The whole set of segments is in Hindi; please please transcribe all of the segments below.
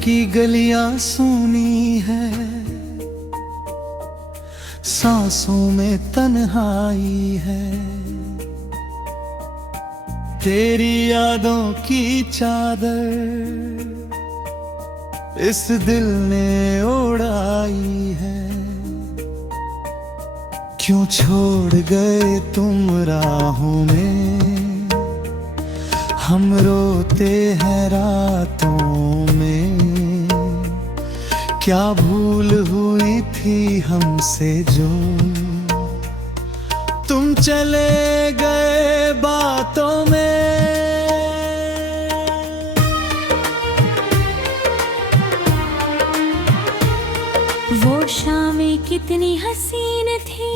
की गलियां सूनी है, सांसों में तन्हाई है। तेरी यादों की चादर इस दिल ने ओढ़ाई है। क्यों छोड़ गए तुम राहों में, हम रोते हैं रातों में। क्या भूल हुई थी हमसे जो तुम चले गए बातों में। वो शामें कितनी हसीन थी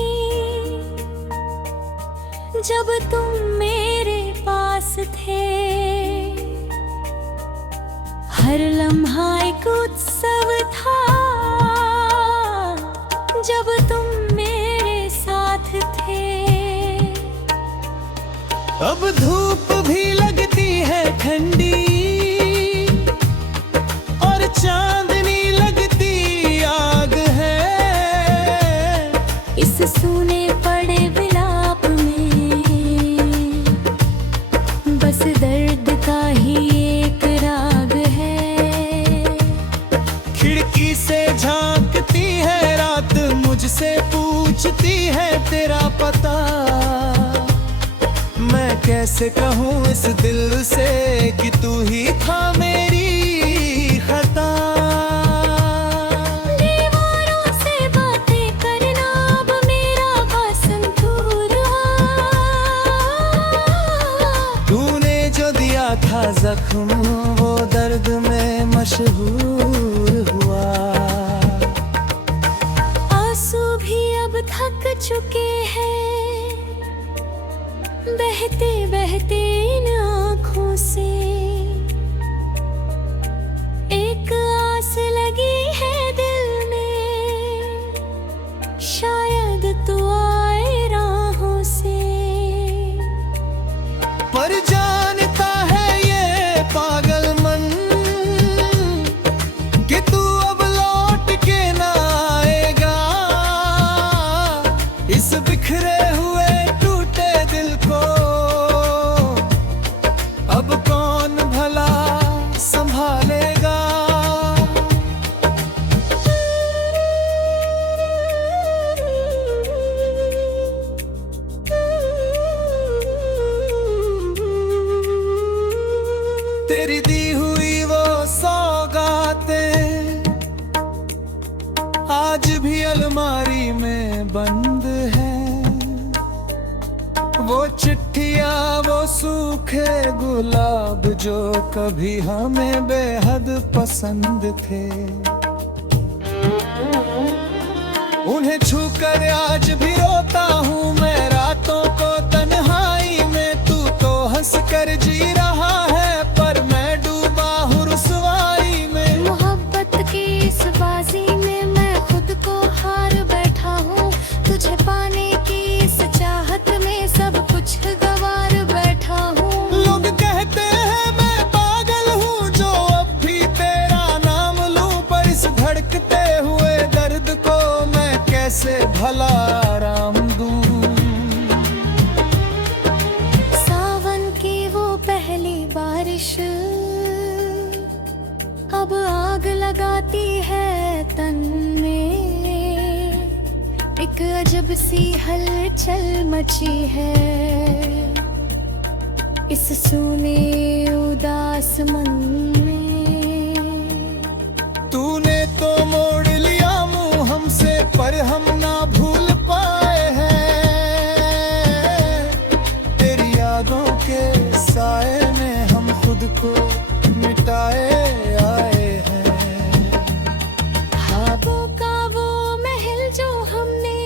जब तुम मेरे पास थे। हर लम्हा एक उत्सव था जब तुम मेरे साथ थे। अब धूप भी लगती है ठंडी और चांदनी लगती आग है। इस सूने पड़े विलाप में बस दर्द का ही एक राग है। खिड़की से झांकती है रात, मुझसे पूछती है तेरा पता। मैं कैसे कहूँ इस दिल से कि तू ही था मेरी खता। दीवारों से बातें करना अब मेरा पसंद दूर हुआ। तूने जो दिया था जख्म वो दर्द में मशहूर हुआ। आंसू भी अब थक चुके हैं बहते बहते इन आँखों से। एक आस लगी है दिल में, शायद तू आए राहों से। पर जानता है ये पागल मन कि तू अब लौट के ना आएगा। इस बिखरे हुए टूटे दिल को अब कौन भला संभालेगा। तेरी दी हुई वो सौगातें आज भी अलमारी में बंद है। वो चिट्ठियां वो सूखे गुलाब जो कभी हमें बेहद पसंद थे। उन्हें छूकर आज भी रोता हूँ मैं रातों को तन्हाई में। तू तो हंस कर जी रहा है पर मैं डूबा हूँ रुसवाई में। मोहब्बत की इस बाजी में मैं खुद को हार बैठा हूँ। तुझे पाने की इस चाहत में सब कुछ गंवार बैठा हूँ। लोग कहते हैं मैं पागल हूँ जो अब भी तेरा नाम लूं, पर इस धड़कते हुए दर्द को मैं कैसे भला आराम दूं। सावन की वो पहली बारिश अब आग लगाती है तन में। एक अजब सी हलचल मची है इस सूने उदास मन में। तूने तो मोड़ लिया मुंह हमसे पर हम ना भूल पाए हैं। तेरी यादों के साए में हम खुद को मिटाए आए हैं। ख्वाबों का वो महल जो हमने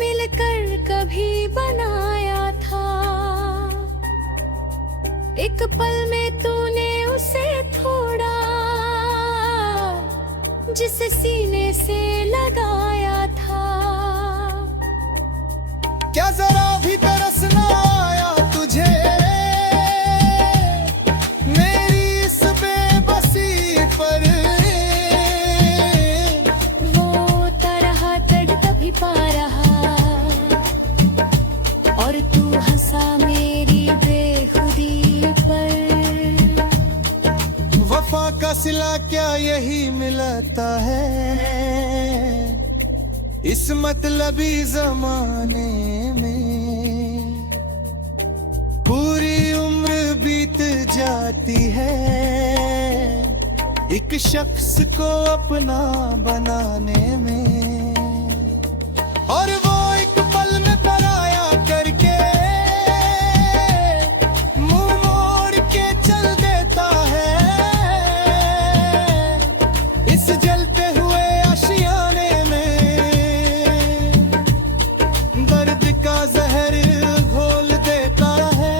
मिलकर कभी बनाया था। एक पल में तूने उसे तोड़ा जिस सीने से लगाया था। क्या जरा भी तरस ना आया तुझे मेरी इस क्या यही मिलता है इस मतलबी जमाने में। पूरी उम्र बीत जाती है एक शख्स को अपना बनाने में, और वो एक पल में पराया करके मुंह मोड़ के चल देता है इस जलते हुए आशियाने में। दर्द का जहर घोल देता है,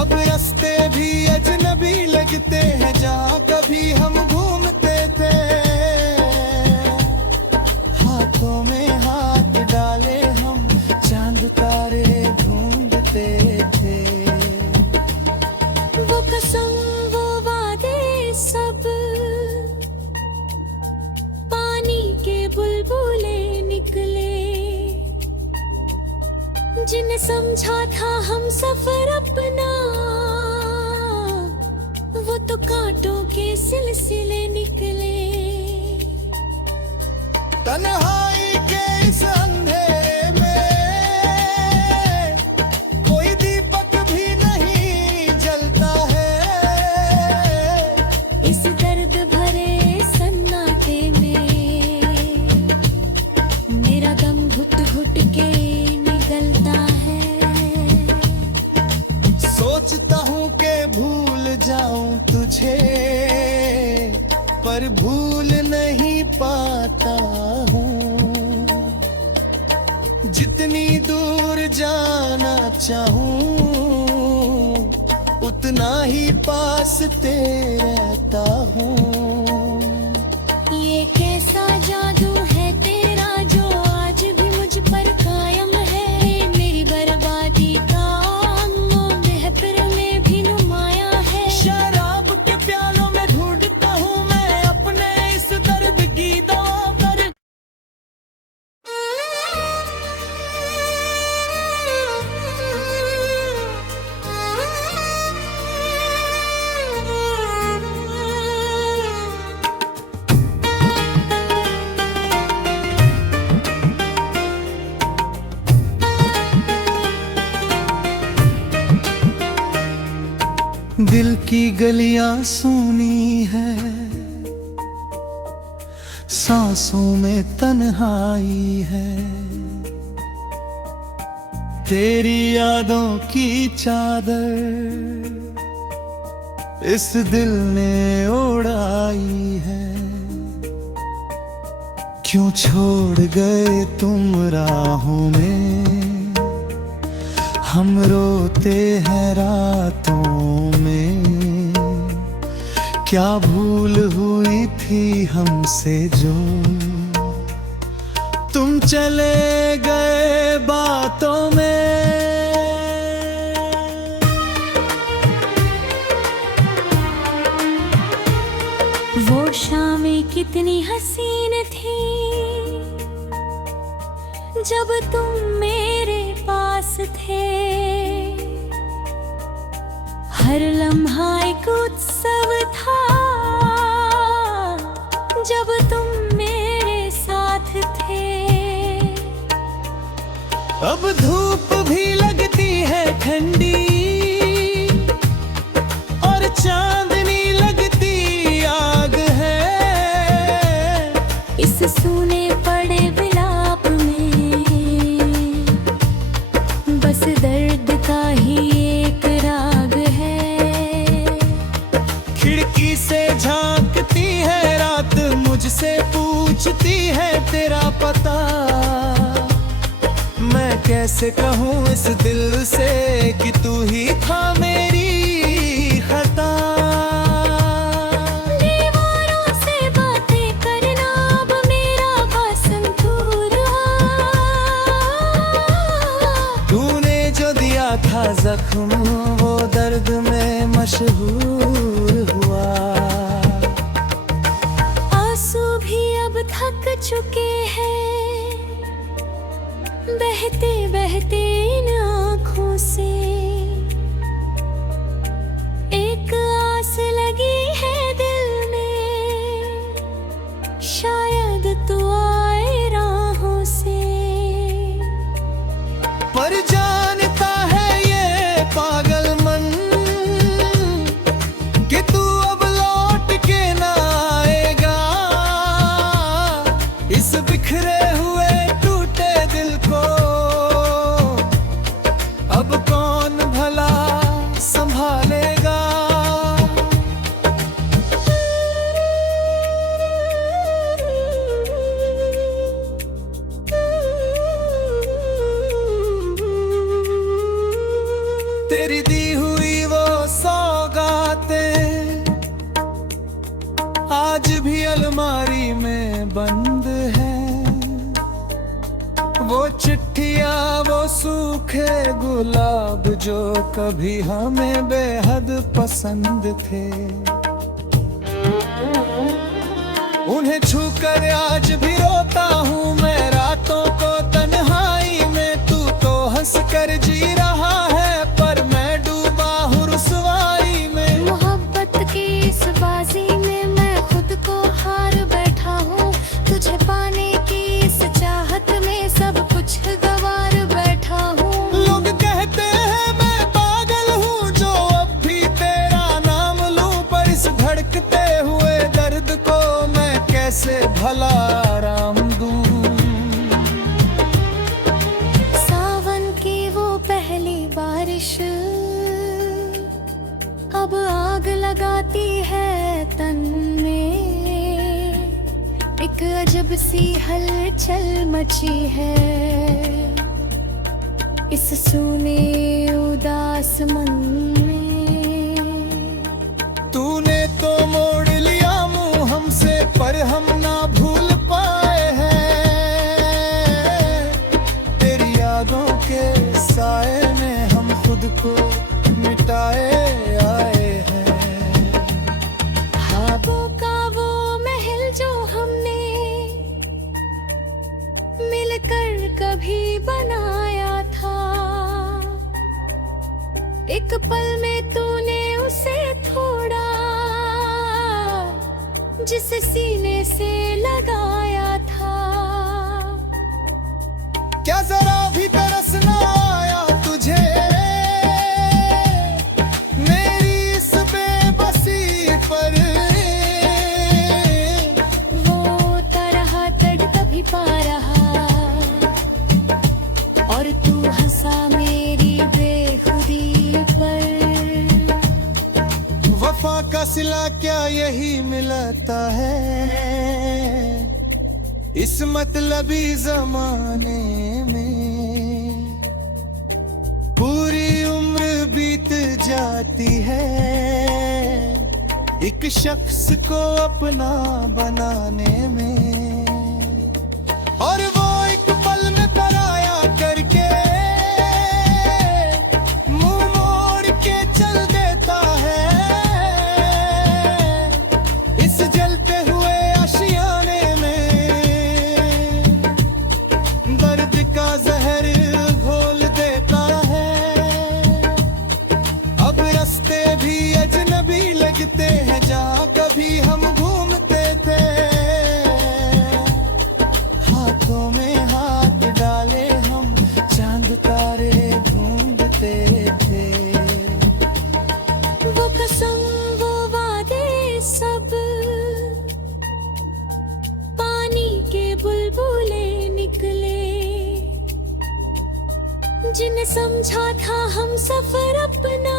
अब रास्ते भी अजनबी लगते हैं जहाँ कभी हम घूमते थे। हाथों में हाथ डाले हम चांद तारे ढूंढते थे। वो कसम वो वादे सब पानी के बुलबुले निकले, जिन्हें समझा था हम सफर अपना वो तो कांटों के सिलसिले निकले। तन्हाई के इस अंधेरे में कोई दीपक भी नहीं जलता है। इस दर्द भरे सन्नाटे में मेरा दम घुट घुट के निकलता है। सोचता हूँ कि भूल जाऊं तुझे पर भूल नहीं पाता हूँ। जितनी दूर जाना चाहूँ उतना ही पास तेरे रहता हूँ। ये कैसा जादू है तेरा जो आज भी मुझ पर कायम है। मेरी बर्बादी का महफिल में भी नुमाया है। शराब के प्यालों में ढूंढता हूँ मैं अपने इस दर्द की दवा पर। दिल की गलियां सूनी है, सांसों में तन्हाई है। तेरी यादों की चादर इस दिल ने ओढ़ाई है। क्यों छोड़ गए तुम राहों में, हम रोते हैं रातों में। क्या भूल हुई थी हमसे जो तुम चले गए बातों में। वो शामें कितनी हसीन थी जब तुम मेरे पास थे। हर लम्हा एक उत्सव था जब तुम मेरे साथ थे। अब धूप भी लगती है ठंडी और चांदनी लगती आग है। इस सूने पड़े विलाप में बस दर्द का ही एक राग है। खिड़की से झांकती है रात, मुझसे पूछती है तेरा पता। मैं कैसे कहूँ इस दिल से कि तू ही था मेरी खता। दीवारों से बातें करना अब मेरा बासंतूर तूने जो दिया था जख्म वो दर्द में मशहूर हुआ। आंसू भी अब थक चुके हैं बहते बहते इन आँखों से। एक आस लगी है टूटे हुए टूटे दिल को अब कौन भला संभालेगा। तेरी दी हुई वो सौगातें आज भी अलमारी में बंद है। वो चिट्ठियां वो सूखे गुलाब जो कभी हमें बेहद पसंद थे, उन्हें छूकर आज भी रोता हूँ मैं रातों को तन्हाई में। तू तो हंस कर जी रहा है पर मैं डूबा हूँ रुसवाई में। मोहब्बत की इस बाजी में मैं खुद को हार बैठा हूँ। तुझे पाने की इस चाहत में सब कुछ गवार बैठा हूँ। लोग कहते हैं मैं पागल हूँ जो अब भी तेरा नाम लूं, पर इस धड़कते हुए दर्द को मैं कैसे भला आराम दूं। सावन की वो पहली बारिश अब आग लगाती है तन में। एक अजब सी हलचल मची है इस सूने उदास मन में। तूने तो मोड़ लिया मुंह हमसे पर हम ना भूल पाए हैं। तेरी यादों के साए में हम खुद को मिटाए आए हैं। ख्वाबों का वो महल जो हमने मिलकर कभी बनाया था, एक पल में तूने उसे तोड़ा जिसे सीने से लगाया था। क्या जरा भी तरस न आया तुझे मेरी इस बेबसी पर। वो तरह तड़ कभी पा रहा और तू हंसा मेरी बेखुदी पर। वफा का सिला क्या यही मिलता है इस मतलबी जमाने में। पूरी उम्र बीत जाती है एक शख्स को अपना बनाने में, और वो एक पल में पराया करके मुंह मोड़ के चल देता है। इस जलते हुए आशियाने में दर्द का जहर घोल देता है। अब रास्ते भी अजनबी लगते हैं जहाँ कभी हम घूमते थे। हाथों में हाथ डाले हम चांद तारे ढूंढते थे। वो कसम वो वादे सब पानी के बुलबुले निकले, जिन्हें समझा था हम सफर अपना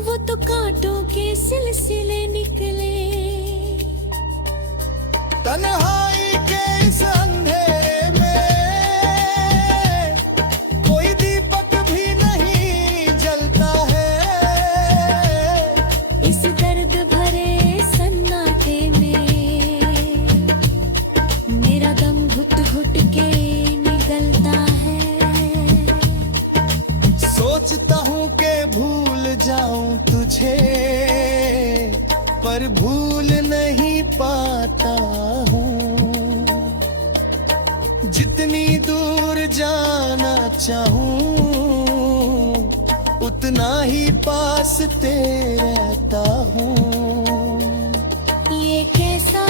वो तो कांटों के सिलसिले निकले। तन्हाई के इस अंधेरे में कोई दीपक भी नहीं जलता है। इस दर्द भरे सन्नाटे में मेरा दम घुट घुट के निकलता है। सोचता हूँ कि भूल जाऊं तुझे पर भूल नहीं पाता हूँ। जितनी दूर जाना चाहूँ उतना ही पास तेरे रहता हूँ। ये कैसा